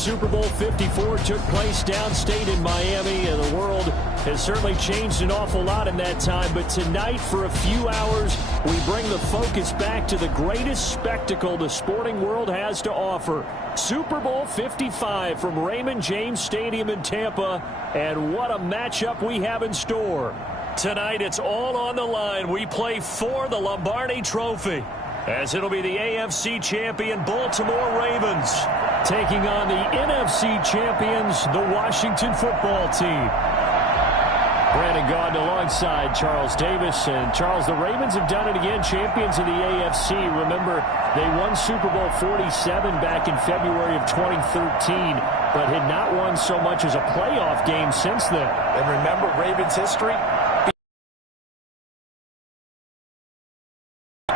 Super Bowl 54 took place downstate in Miami, and the world has certainly changed an awful lot in that time. But tonight, for a few hours, we bring the focus back to the greatest spectacle the sporting world has to offer. Super Bowl 55 from Raymond James Stadium in Tampa, and what a matchup we have in store. Tonight, it's all on the line. We play for the Lombardi Trophy, as it'll be the AFC champion Baltimore Ravens taking on the NFC champions, the Washington football team. Brandon Gaudin alongside Charles Davis. And Charles, the Ravens have done it again, champions of the AFC. Remember, they won Super Bowl 47 back in February of 2013, but had not won so much as a playoff game since then. And remember Ravens history?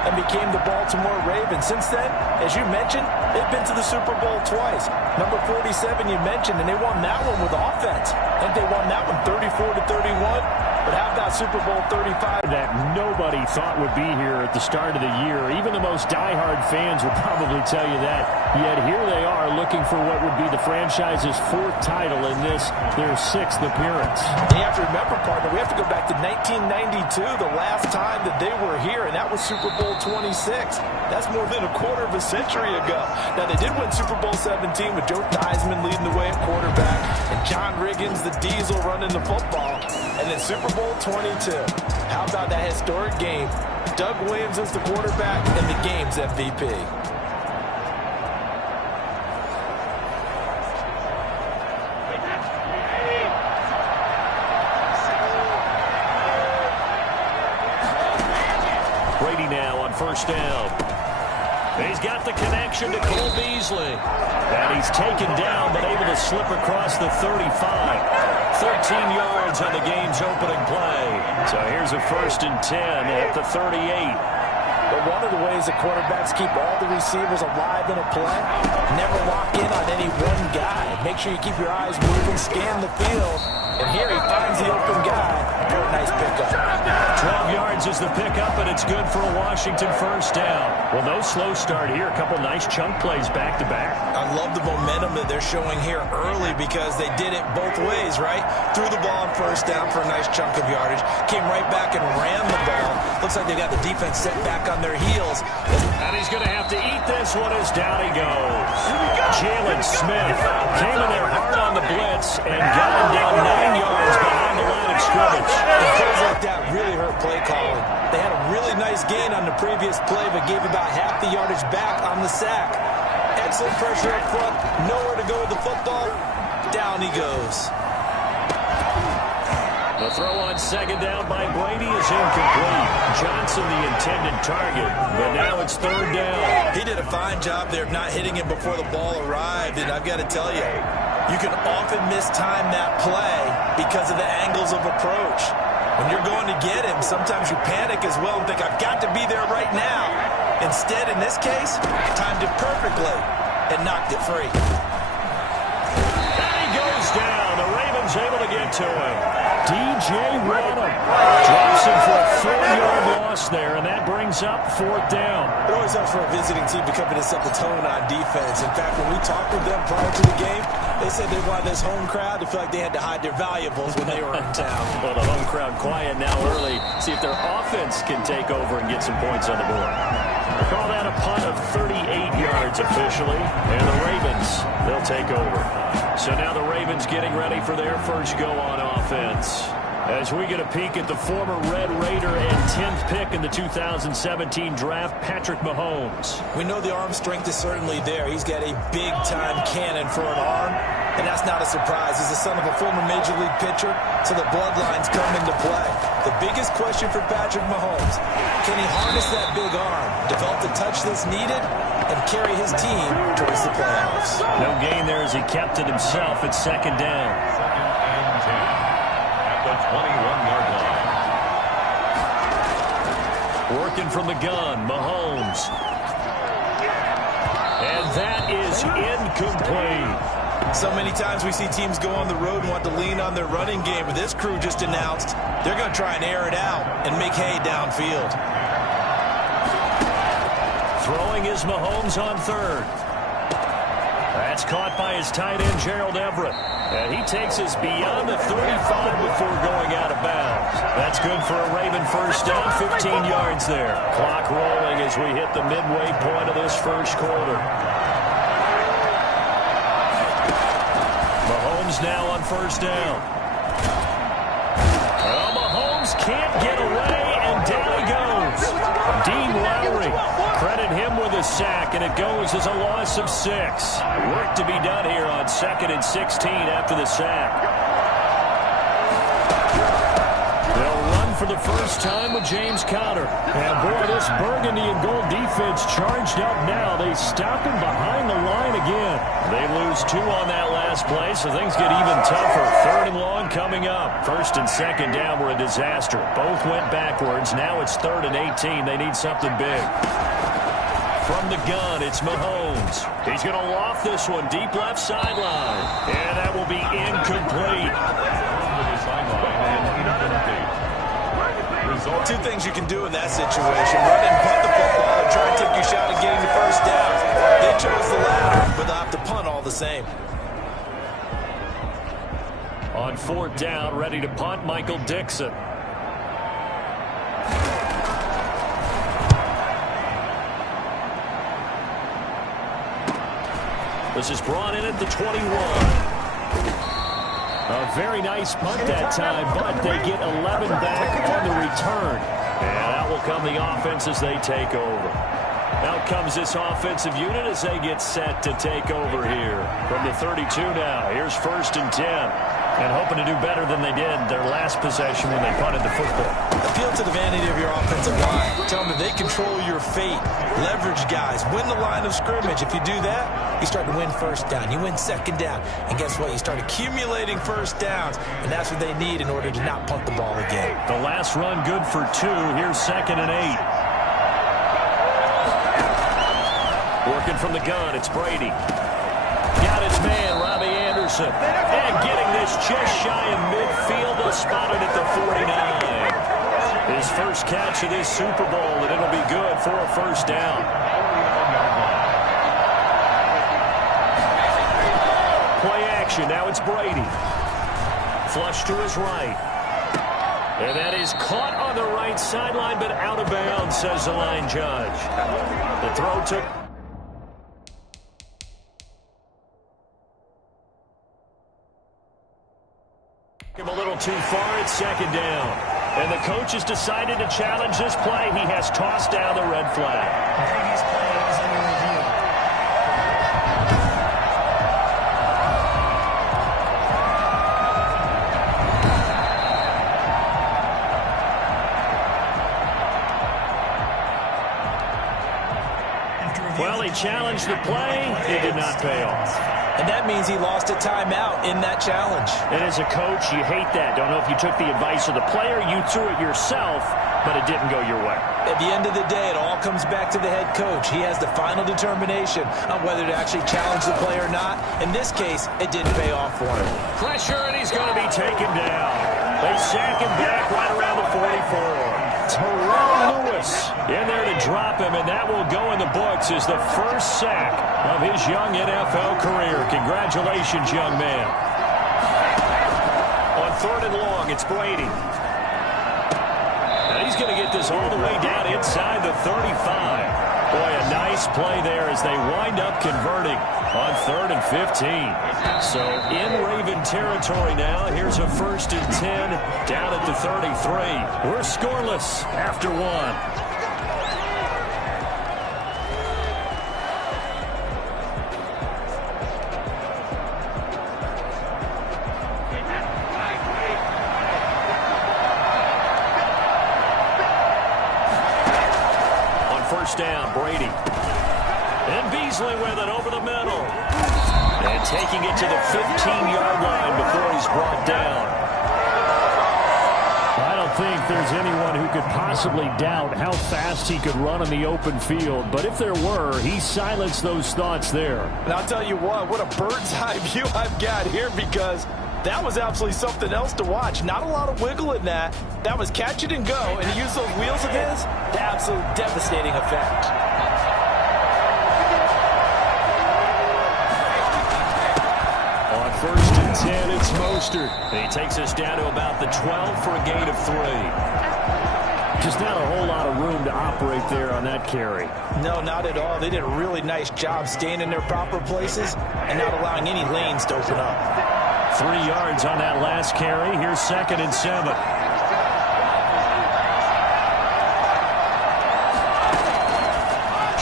And became the Baltimore Ravens. Since then, as you mentioned, they've been to the Super Bowl twice. Number 47 you mentioned, and they won that one with offense. I think they won that one 34-31. But how about Super Bowl 35? That nobody thought would be here at the start of the year. Even the most diehard fans would probably tell you that. Yet here they are looking for what would be the franchise's fourth title in this, their sixth appearance. You have to remember, partner, we have to go back to 1992, the last time that they were here, and that was Super Bowl 26. That's more than a quarter of a century ago. Now, they did win Super Bowl 17 with Joe Theismann leading the way at quarterback and John Riggins, the Diesel, running the football. And then Super Bowl 22. How about that historic game? Doug Williams is the quarterback and the game's MVP. Brady now on first down. He's got the connection to Cole Beasley. And he's taken down, but able to slip across the 35. 13 yards on the game's opening play. So here's a 1st and 10 at the 38. But one of the ways that quarterbacks keep all the receivers alive in a play, never lock in on any one guy. Make sure you keep your eyes moving, scan the field. And here he finds the open guy. Nice pickup. 12 yards is the pickup, and it's good for a Washington first down. Well, no slow start here. A couple nice chunk plays back-to-back. I love the momentum that they're showing here early because they did it both ways, right? Threw the ball on first down for a nice chunk of yardage. Came right back and ran the ball. Looks like they got the defense set back on their heels. And he's going to have to eat this one as down he goes. Jalen Smith came in there hard on the blitz and got him down 9 yards behind the line of scrimmage. Things like that really hurt play calling. They had a really nice gain on the previous play, but gave about half the yardage back on the sack. Excellent pressure up front. Nowhere to go with the football. Down he goes. The throw on second down by Brady is incomplete. Johnson the intended target, but now it's third down. He did a fine job there of not hitting him before the ball arrived, and I've got to tell you, you can often mistime that play because of the angles of approach. When you're going to get him, sometimes you panic as well and think, I've got to be there right now. Instead, in this case, timed it perfectly and knocked it free. And he goes down. The Ravens able to get to him. DJ Wonnum drops him for a 4-yard loss there, and that brings up fourth down. It always helps for a visiting team to come in and set the tone on defense. In fact, when we talked with them prior to the game, they said they wanted this home crowd to feel like they had to hide their valuables when they were in town. Well, the home crowd quiet now early. See if their offense can take over and get some points on the board. They call that a punt of 38 yards officially, and the Ravens, they'll take over. So now the Ravens getting ready for their first go on offense. As we get a peek at the former Red Raider and 10th pick in the 2017 draft, Patrick Mahomes. We know the arm strength is certainly there. He's got a big-time cannon for an arm, and that's not a surprise. He's the son of a former Major League pitcher, so the bloodlines come into play. The biggest question for Patrick Mahomes, can he harness that big arm, develop the touch that's needed, and carry his team towards the playoffs? No gain there as he kept it himself at second down. 21-yard line. Working from the gun, Mahomes. And that is incomplete. So many times we see teams go on the road and want to lean on their running game, but this crew just announced they're going to try and air it out and make hay downfield. Throwing is Mahomes on third. That's caught by his tight end, Gerald Everett. And he takes us beyond the 35 before going out of bounds. That's good for a Raven first down, 15 yards there. Clock rolling as we hit the midway point of this first quarter. Mahomes now on first down. Well, Mahomes can't get away, and down he goes. Dean Lowry, credit him with a sack, and it goes as a loss of 6. Work to be done here on 2nd and 16 after the sack. They'll run for the first time with James Conner. And boy, this burgundy and gold defense charged up now. They stop him behind the line again. They lose 2 on that last play, so things get even tougher. 3rd and long coming up. 1st and 2nd down were a disaster. Both went backwards. Now it's 3rd and 18. They need something big. From the gun, it's Mahomes. He's going to loft this one deep left sideline. And that will be incomplete. 2 things you can do in that situation. Run and punt the football and try and take your shot at getting the first down. They chose the latter, but they'll have to punt all the same. On 4th down, ready to punt, Michael Dixon. This is brought in at the 21. A very nice punt that time, but they get 11 back on the return. And out will come the offense as they take over. Out comes this offensive unit as they get set to take over here. From the 32 now, here's 1st and 10. And hoping to do better than they did their last possession when they punted the football. Appeal to the vanity of your offensive line. Tell them that they control your fate. Leverage guys. Win the line of scrimmage. If you do that, you start to win first down. You win 2nd down. And guess what? You start accumulating first downs. And that's what they need in order to not punt the ball again. The last run good for 2. Here's 2nd and 8. Working from the gun, it's Brady. Got his man, Robbie Anderson. And getting this just shy of midfield. They'll spot it at the 49. His first catch of this Super Bowl, and it'll be good for a first down. Play action, now it's Brady. Flush to his right. And that is caught on the right sideline, but out of bounds, says the line judge. The throw took... him a little too far at 2nd down. And the coach has decided to challenge this play. He has tossed down the red flag. The previous play is under review. Well, he challenged the play. It did not pay off. And that means he lost a timeout in that challenge. And as a coach, you hate that. Don't know if you took the advice of the player, you threw it yourself, but it didn't go your way. At the end of the day, it all comes back to the head coach. He has the final determination on whether to actually challenge the play or not. In this case, it didn't pay off for him. Pressure, and he's going to be taken down. They sack him back right around the 44. Terrell Lewis in there to drop him, and that will go in the books as the first sack of his young NFL career. Congratulations, young man. On 3rd and long, it's Brady. And he's going to get this all the way down inside the 35. Boy, a nice play there as they wind up converting on 3rd and 15. So in Raven territory now. Here's a 1st and 10 down at the 33. We're scoreless after 1. Down, Brady. And Beasley with it over the middle. And taking it to the 15-yard line before he's brought down. I don't think there's anyone who could possibly doubt how fast he could run on the open field. But if there were, he silenced those thoughts there. And I'll tell you what a bird's eye view I've got here, because that was absolutely something else to watch. Not a lot of wiggle in that. That was catch it and go, and he used those wheels of his to absolute devastating effect. first and 10, it's Mostert. He takes us down to about the 12 for a gain of 3. Just not a whole lot of room to operate there on that carry. No, not at all. They did a really nice job staying in their proper places and not allowing any lanes to open up. 3 yards on that last carry. Here's 2nd and 7.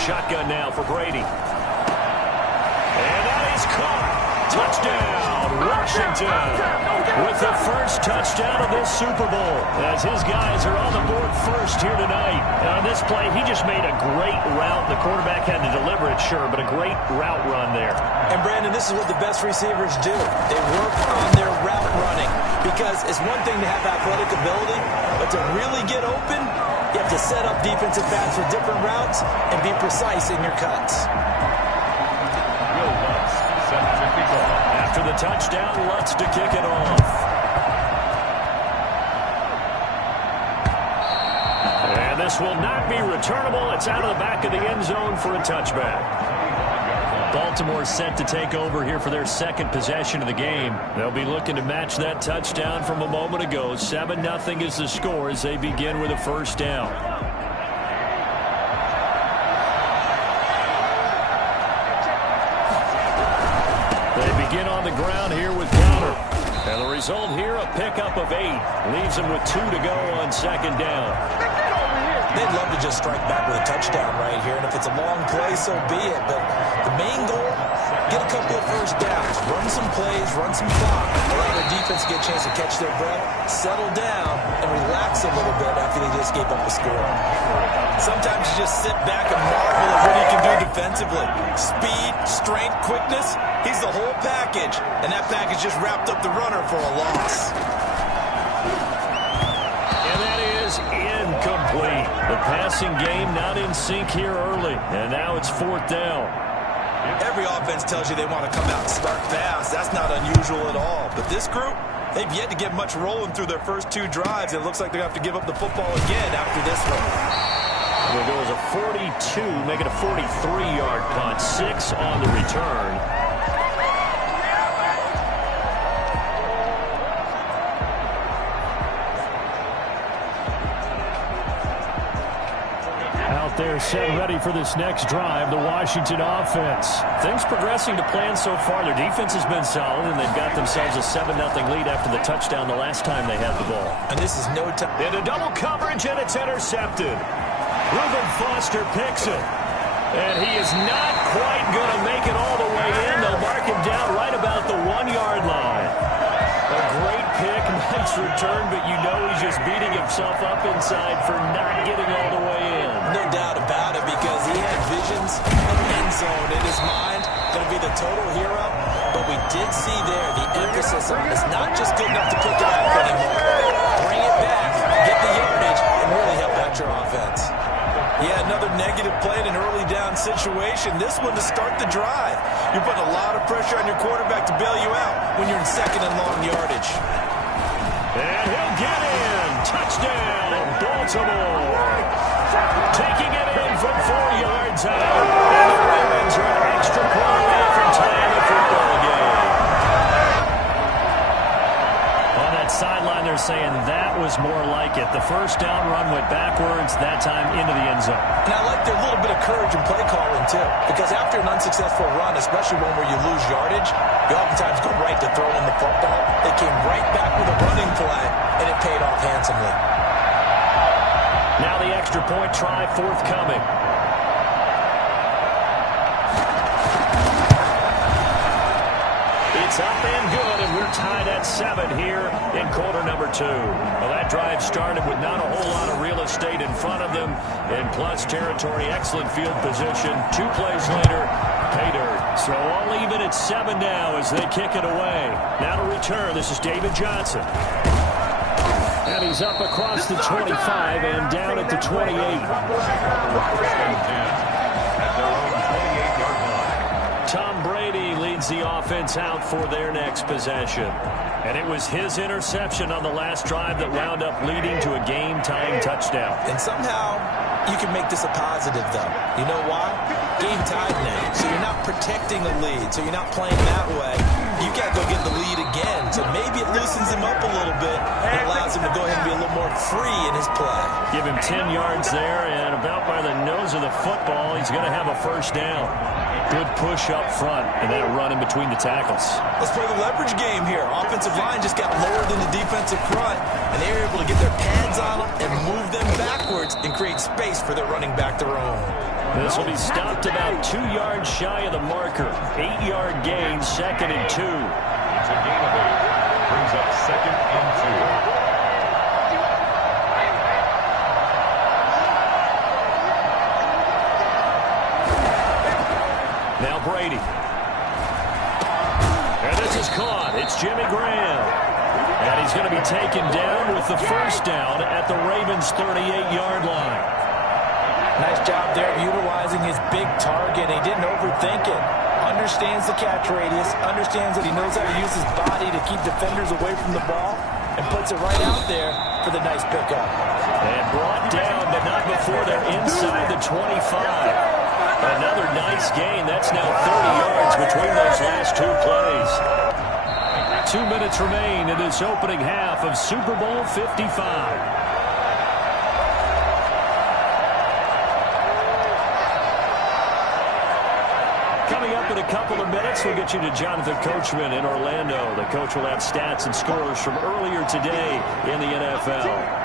Shotgun now for Brady. And that is caught. Touchdown, Washington. With the first touchdown of this Super Bowl. As his guys are on the board first here tonight. On this play, he just made a great route. The quarterback had to deliver it, sure, but a great route run there. And, Brandon, this is what the best receivers do. They work on their route running. Because it's one thing to have athletic ability, but to really get open, you have to set up defensive backs with different routes and be precise in your cuts. After the touchdown, Lutz to kick it off. And this will not be returnable. It's out of the back of the end zone for a touchback. Baltimore set to take over here for their second possession of the game. They'll be looking to match that touchdown from a moment ago. 7-0 is the score as they begin with a first down. Begin on the ground here with Connor. And the result here, a pickup of 8. Leaves them with 2 to go on 2nd down. They'd love to just strike back with a touchdown right here. And if it's a long play, so be it. But the main goal, get a couple of first downs. Run some plays, run some clock. Allow their defense to get a chance to catch their breath, settle down, and relax a little bit after they just gave up a score. Sometimes you just sit back and marvel at what he can do defensively. Speed, strength, quickness. He's the whole package. And that package just wrapped up the runner for a loss. And that is incomplete. The passing game not in sync here early. And now it's 4th down. Every offense tells you they want to come out and start fast. That's not unusual at all. But this group, they've yet to get much rolling through their first 2 drives. It looks like they're going to have to give up the football again after this one. There goes a 42, make it a 43-yard punt. 6 on the return. Out there set ready for this next drive, the Washington offense. Things progressing to plan so far. Their defense has been solid, and they've got themselves a 7-0 lead after the touchdown the last time they had the ball. And this is no time. Into double coverage, and it's intercepted. Reuben Foster picks it. And he is not quite going to make it all the way in. They'll mark him down right about the 1-yard line. A great pick, nice return, but you know he's just beating himself up inside for not getting all the way in. No doubt about it, because he had visions of end zone in his mind. Going to be the total hero. But we did see there the emphasis on it's not just good enough to pick it off anymore. Bring it back, get the yardage, and really help out your offense. Yeah, another negative play in an early down situation. This one to start the drive. You're putting a lot of pressure on your quarterback to bail you out when you're in 2nd and long yardage. And he'll get in. Touchdown, Baltimore. Taking it in from 4 yards out. And the Ravens are an extra point away from tying the football game. On that sideline, they're saying that was more like it. The first down run went backwards, that time into the end zone. And I like their little bit of courage in play calling, too. Because after an unsuccessful run, especially one where you lose yardage, you oftentimes go right to throwing the football. They came right back with a running play, and it paid off handsomely. Now the extra point try forthcoming. It's up and good, and we're tied at 7 here in quarter number 2. Well, that drive started with not a whole lot of real estate in front of them. In plus territory, excellent field position. 2 plays later, pay dirt. So all even at 7 now as they kick it away. Now to return, this is David Johnson. And he's up across the 25 and down at the 28. Tom Brady leads the offense out for their next possession. And it was his interception on the last drive that wound up leading to a game-tying touchdown. And somehow you can make this a positive, though. You know why? Game tied now. So you're not protecting the lead. So you're not playing that way. You got to go get the lead free in his play. Give him 10 yards there, and about by the nose of the football, he's going to have a first down. Good push up front, and that run in between the tackles. Let's play the leverage game here. Offensive line just got lowered in the defensive front, and they were able to get their pads on them and move them backwards and create space for their running back to roam. This will be stopped about 2 yards shy of the marker. 8-yard gain, 2nd and 2. It's a gain of 8. Brings up 2nd and 2. Now Brady. And this is caught. It's Jimmy Graham. And he's going to be taken down with the first down at the Ravens' 38-yard line. Nice job there of utilizing his big target. He didn't overthink it. Understands the catch radius. Understands that he knows how to use his body to keep defenders away from the ball. And puts it right out there for the nice pickup. And brought down, but not before they're inside the 25. Another nice gain. That's now 30 yards between those last two plays. 2 minutes remain in this opening half of Super Bowl 55. Coming up in a couple of minutes, we'll get you to Jonathan Coachman in Orlando. The coach will have stats and scores from earlier today in the NFL.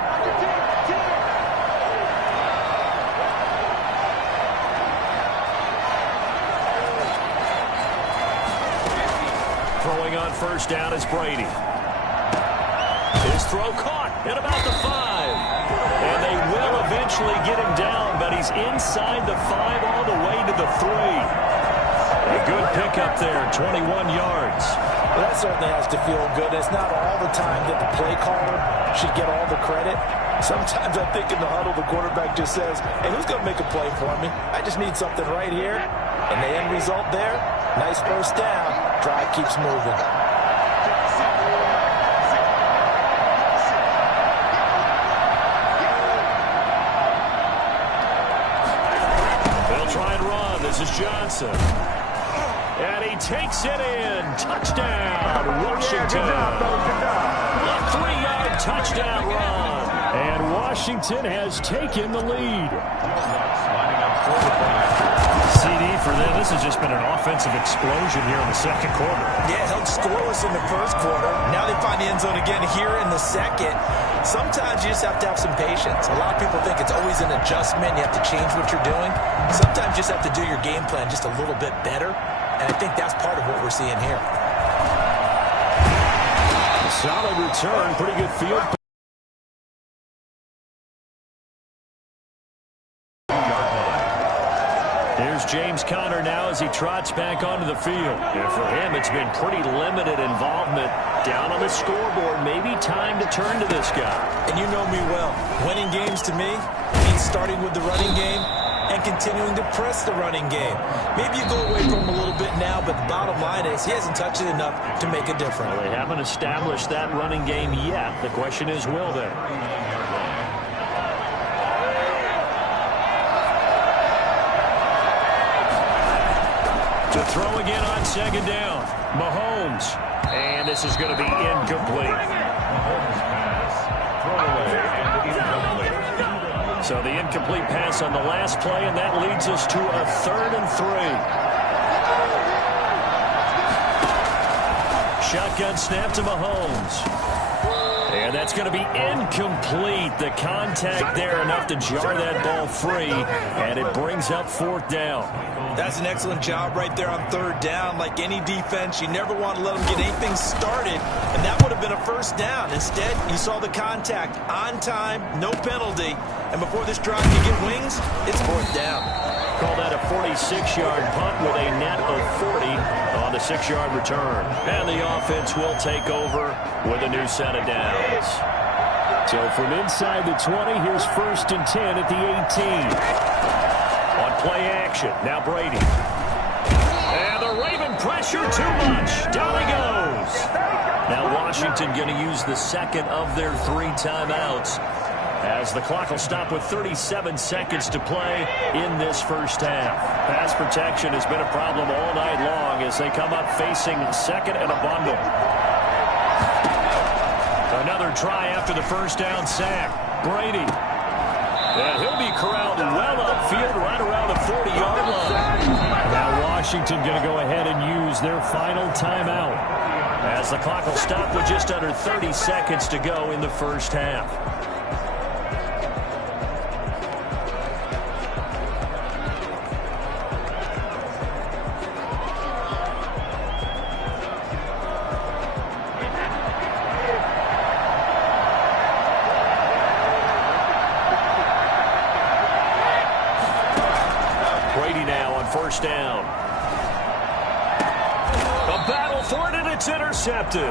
Throwing on first down is Brady. His throw caught at about the 5. And they will eventually get him down, but he's inside the 5 all the way to the 3. A good pickup there, 21 yards. Well, that certainly has to feel good. It's not all the time that the play caller should get all the credit. Sometimes I think in the huddle, the quarterback just says, hey, who's going to make a play for me? I just need something right here. And the end result there, nice first down. Drive keeps moving. They'll try and run. This is Johnson. And he takes it in. Touchdown, Washington. A 3-yard touchdown run. And Washington has taken the lead. CD for them. This has just been an offensive explosion here in the second quarter. Yeah, held scoreless in the first quarter. Now they find the end zone again here in the second. Sometimes you just have to have some patience. A lot of people think it's always an adjustment. You have to change what you're doing. Sometimes you just have to do your game plan just a little bit better. And I think that's part of what we're seeing here. Solid return. Pretty good field. Here's James Conner now as he trots back onto the field. And for him, it's been pretty limited involvement down on the scoreboard. Maybe time to turn to this guy. And you know me well. Winning games to me means starting with the running game and continuing to press the running game. Maybe you go away from him a little bit now, but the bottom line is he hasn't touched it enough to make a difference. Well, they haven't established that running game yet. The question is, will they? To throw again on second down. Mahomes. And this is going to be incomplete. Mahomes pass. Throw away and incomplete. So the incomplete pass on the last play, and that leads us to a 3rd and 3. Shotgun snap to Mahomes. And that's going to be incomplete. The contact there enough to jar that ball free, and it brings up 4th down. That's an excellent job right there on 3rd down. Like any defense, you never want to let them get anything started, and that would have been a first down. Instead, you saw the contact on time, no penalty, and before this drive can get wings, it's 4th down. Call that a 46-yard punt with a net of 40 on the 6-yard return. And the offense will take over with a new set of downs. So from inside the 20, here's 1st and 10 at the 18. On play action, now Brady. And the Raven pressure too much. Down he goes. Now Washington going to use the second of their 3 timeouts, as the clock will stop with 37 seconds to play in this first half. Pass protection has been a problem all night long as they come up facing second and a bundle. Another try after the first down sack. Brady. And he'll be corralled well upfield right around the 40-yard line. Now Washington going to go ahead and use their final timeout, as the clock will stop with just under 30 seconds to go in the first half. Brady now on first down. A battle for it, and it's intercepted.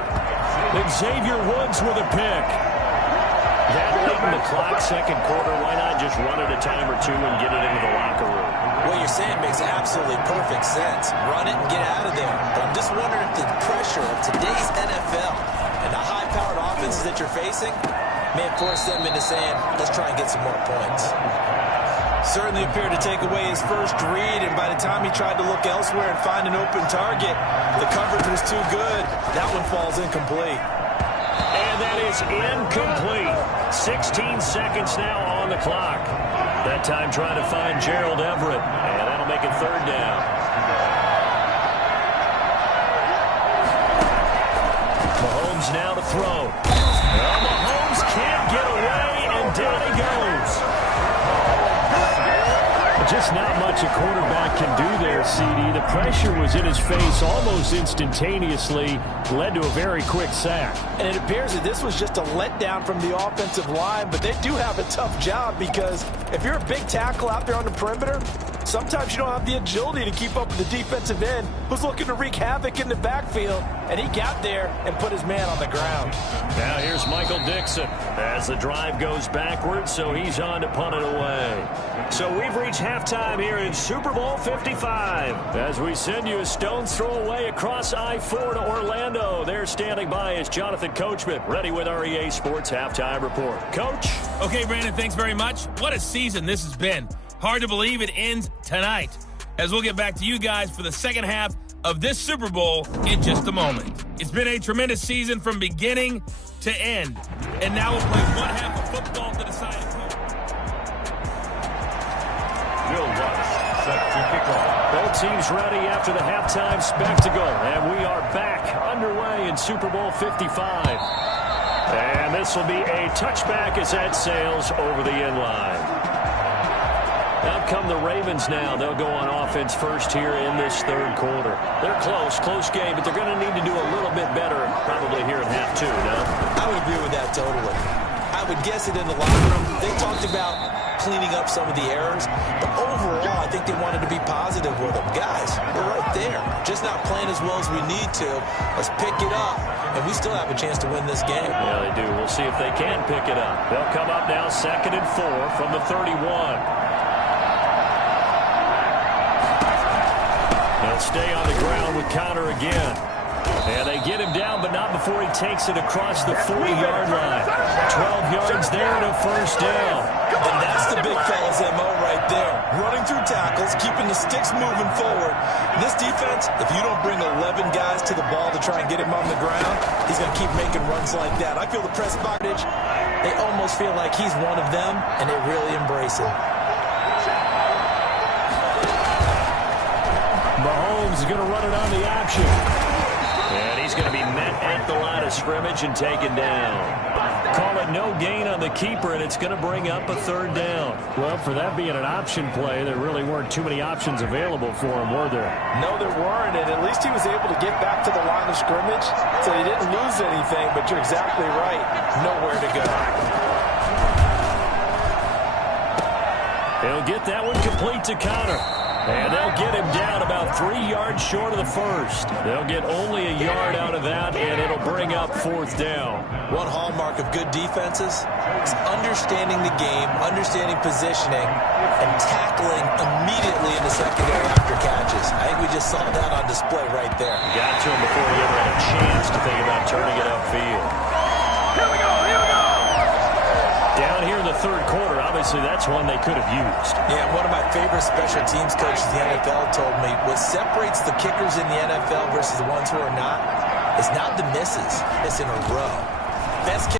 Xavier Woods with a pick. That late in the clock, second quarter, why not just run it a time or two and get it into the locker room? What you're saying makes absolutely perfect sense. Run it and get out of there. But I'm just wondering if the pressure of today's NFL and the high-powered offenses that you're facing may force them into saying, let's try and get some more points. Certainly appeared to take away his first read, and by the time he tried to look elsewhere and find an open target, the coverage was too good. That one falls incomplete. And that is incomplete. 16 seconds now on the clock. That time trying to find Gerald Everett, and that'll make it third down. Mahomes now to throw. Well, Mahomes can't get away, and down he goes. Just not much a quarterback can do there, CD. The pressure was in his face almost instantaneously, led to a very quick sack. And it appears that this was just a letdown from the offensive line, but they do have a tough job because if you're a big tackle out there on the perimeter, sometimes you don't have the agility to keep up with the defensive end who's looking to wreak havoc in the backfield, and he got there and put his man on the ground. Now here's Michael Dixon as the drive goes backwards, so he's on to punt it away. So we've reached halftime here in Super Bowl 55. As we send you a stone's throw away across I-4 to Orlando. There standing by is Jonathan Coachman, ready with our EA Sports Halftime Report. Coach? Okay, Brandon, thanks very much. What a season this has been. Hard to believe it ends tonight, as we'll get back to you guys for the second half of this Super Bowl in just a moment. It's been a tremendous season from beginning to end, and now we'll play one half of football to decide it. Will Lutz set to kick off. Both teams ready after the halftime spectacle, and we are back underway in Super Bowl 55. And this will be a touchback as that sails over the end line. Out come the Ravens now. They'll go on offense first here in this third quarter. They're close game, but they're going to need to do a little bit better probably here at half two, no? I would agree with that totally. I would guess it in the locker room. They talked about cleaning up some of the errors, but overall, I think they wanted to be positive with them. Guys, we're right there. Just not playing as well as we need to. Let's pick it up, and we still have a chance to win this game. Yeah, they do. We'll see if they can pick it up. They'll come up now 2nd and 4 from the 31. They'll stay on the ground with Connor again. And they get him down, but not before he takes it across the 40-yard line. 12 yards there and a first down. And that's the big fella's MO right there. Running through tackles, keeping the sticks moving forward. This defense, if you don't bring 11 guys to the ball to try and get him on the ground, he's going to keep making runs like that. I feel the press advantage. They almost feel like he's one of them, and they really embrace it. Mahomes is going to run it on the option. And he's going to be met at the line of scrimmage and taken down. Call it no gain on the keeper, and it's going to bring up a third down. Well, for that being an option play, there really weren't too many options available for him, were there? No, there weren't, and at least he was able to get back to the line of scrimmage, so he didn't lose anything, but you're exactly right. Nowhere to go. He'll get that one complete to Connor. And they'll get him down about 3 yards short of the first. They'll get only a yard out of that, and it'll bring up fourth down. One hallmark of good defenses is understanding the game, understanding positioning, and tackling immediately in the secondary after catches. I think we just saw that on display right there. Got to him before he ever had a chance to think about turning it upfield. Here we go, here we go! Down here in the third quarter, obviously that's one they could have used. Yeah, one of my favorite special teams coaches in the NFL told me what separates the kickers in the NFL versus the ones who are not is not the misses. It's in a row. Best